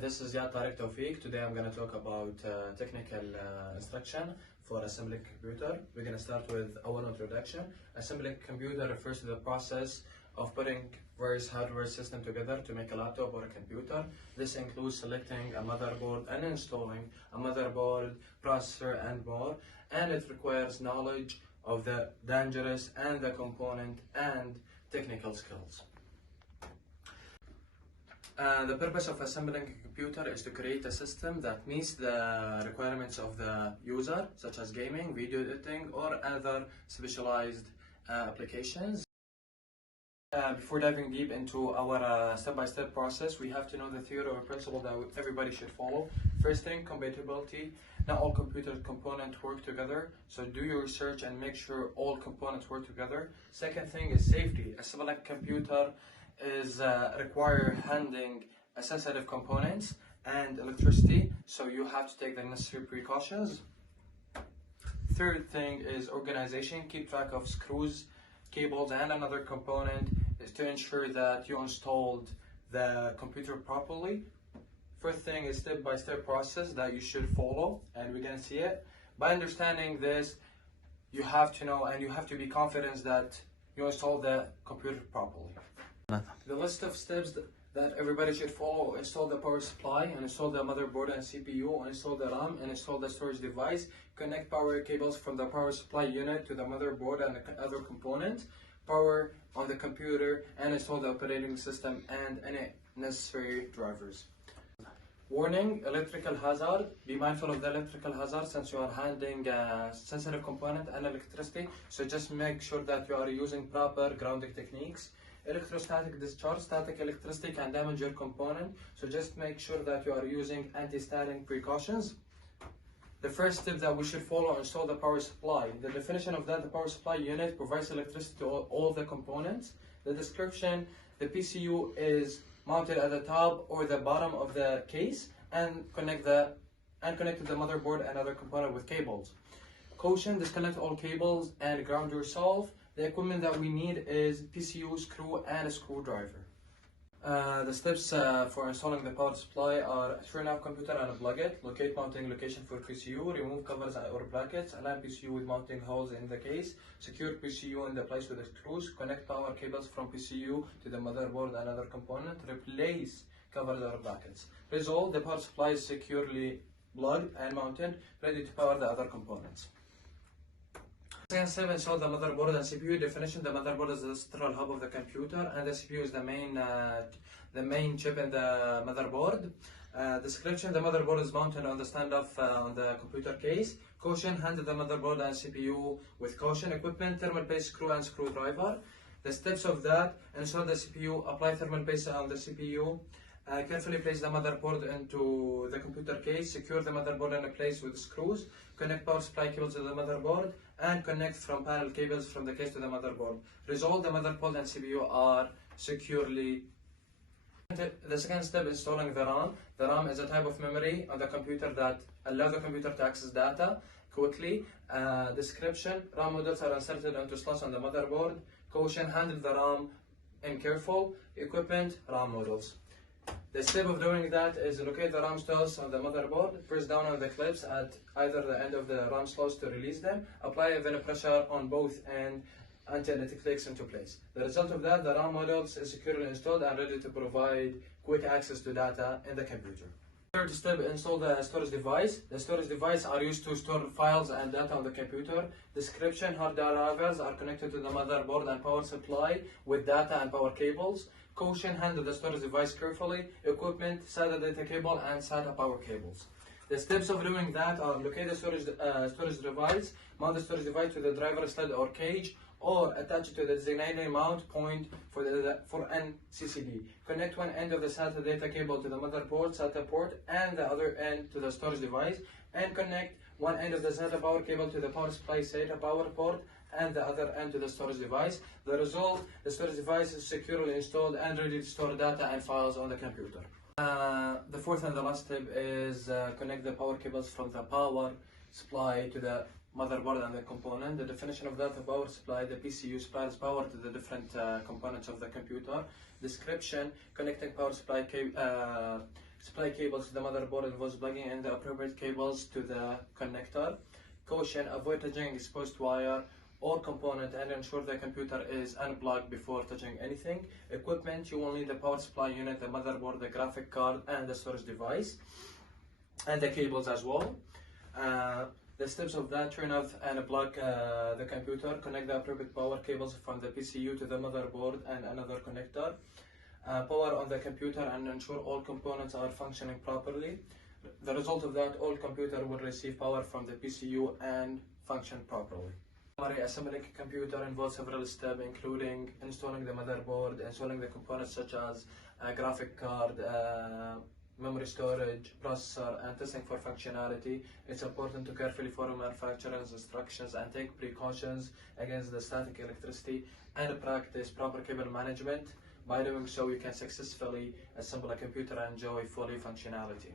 This is Yad Tariq Tawfiq. Today I'm going to talk about technical instruction for assembling computer. We're going to start with our introduction. Assembling computer refers to the process of putting various hardware systems together to make a laptop or a computer. This includes selecting a motherboard and installing a motherboard, processor, and more. And it requires knowledge of the dangerous and the component and technical skills. The purpose of assembling a computer is to create a system that meets the requirements of the user, such as gaming, video editing, or other specialized applications. Before diving deep into our step-by-step process, we have to know the theory or principle that everybody should follow. First thing, compatibility. Not all computer components work together, so do your research and make sure all components work together. Second thing is safety. Assembling a computer is require handling sensitive components and electricity, so you have to take the necessary precautions. Third thing is organization. Keep track of screws, cables, and another component is to ensure that you installed the computer properly. Fourth thing is step-by-step process that you should follow, and we're gonna see it. By understanding this, you have to know and you have to be confident that you install the computer properly. The list of steps that everybody should follow: install the power supply, and install the motherboard and CPU, install the RAM, and install the storage device. Connect power cables from the power supply unit to the motherboard and the other component. Power on the computer and install the operating system and any necessary drivers. Warning: electrical hazard. Be mindful of the electrical hazard since you are handling sensitive component and electricity, so just make sure that you are using proper grounding techniques. Electrostatic discharge. Static electricity can damage your component, so just make sure that you are using anti-static precautions. The first step that we should follow: install the power supply. The definition of that: the power supply unit provides electricity to all the components. The description: the PCU is mounted at the top or the bottom of the case and connect to the motherboard and other component with cables. Caution: disconnect all cables and ground yourself. The equipment that we need is PCU, screw, and a screwdriver. The steps for installing the power supply are: turn off computer and unplug it, locate mounting location for PCU, remove covers or brackets, align PCU with mounting holes in the case, secure PCU in the place with the screws, connect power cables from PCU to the motherboard and other component, replace covers or brackets. Result: the power supply is securely plugged and mounted, ready to power the other components. Second step, install the motherboard and CPU. Definition: the motherboard is the central hub of the computer, and the CPU is the main chip in the motherboard. Description: the motherboard is mounted on the standoff on the computer case. Caution: handle the motherboard and CPU with caution. Equipment: thermal paste screw and screwdriver. The steps of that: install the CPU, apply thermal paste on the CPU. Carefully place the motherboard into the computer case, secure the motherboard in place with screws, connect power supply cables to the motherboard, and connect from panel cables from the case to the motherboard. Result: the motherboard and CPU are securely. The second step: installing the RAM. The RAM is a type of memory on the computer that allows the computer to access data quickly. Description: RAM modules are inserted into slots on the motherboard. Caution: handle the RAM and careful. Equipment: RAM modules. The step of doing that is locate the RAM slots on the motherboard, press down on the clips at either the end of the RAM slots to release them, apply even pressure on both ends until it clicks into place. The result of that: the RAM modules is securely installed and ready to provide quick access to data in the computer. Third step: install the storage device. The storage device are used to store files and data on the computer. Description: hard drivers are connected to the motherboard and power supply with data and power cables. Caution: handle the storage device carefully. Equipment: SATA data cable and SATA power cables. The steps of doing that are: locate the storage device, mount the storage device to the driver sled or cage, or attach it to the designated mount point for an CCD. Connect one end of the SATA data cable to the motherboard SATA port and the other end to the storage device, and connect one end of the SATA power cable to the power supply SATA power port and the other end to the storage device. The result: the storage device is securely installed and ready to store data and files on the computer. The fourth and the last step is connect the power cables from the power supply to the motherboard and the component. The definition of that: the power supply, the PCU supplies power to the different components of the computer. Description: connecting power supply Supply cables to the motherboard involves plugging in the appropriate cables to the connector. Caution: avoid touching exposed wire or component and ensure the computer is unplugged before touching anything. Equipment: you will need the power supply unit, the motherboard, the graphic card, and the storage device, and the cables as well. The steps of that: turn off and plug the computer, connect the appropriate power cables from the PCU to the motherboard and another connector. Power on the computer and ensure all components are functioning properly. The result of that, all computer will receive power from the PCU and function properly. Assembling a computer involves several steps, including installing the motherboard, installing the components such as a graphic card, memory storage, processor, and testing for functionality. It's important to carefully follow manufacturer's instructions and take precautions against the static electricity and practice proper cable management. By doing so, you can successfully assemble a computer and enjoy full functionality.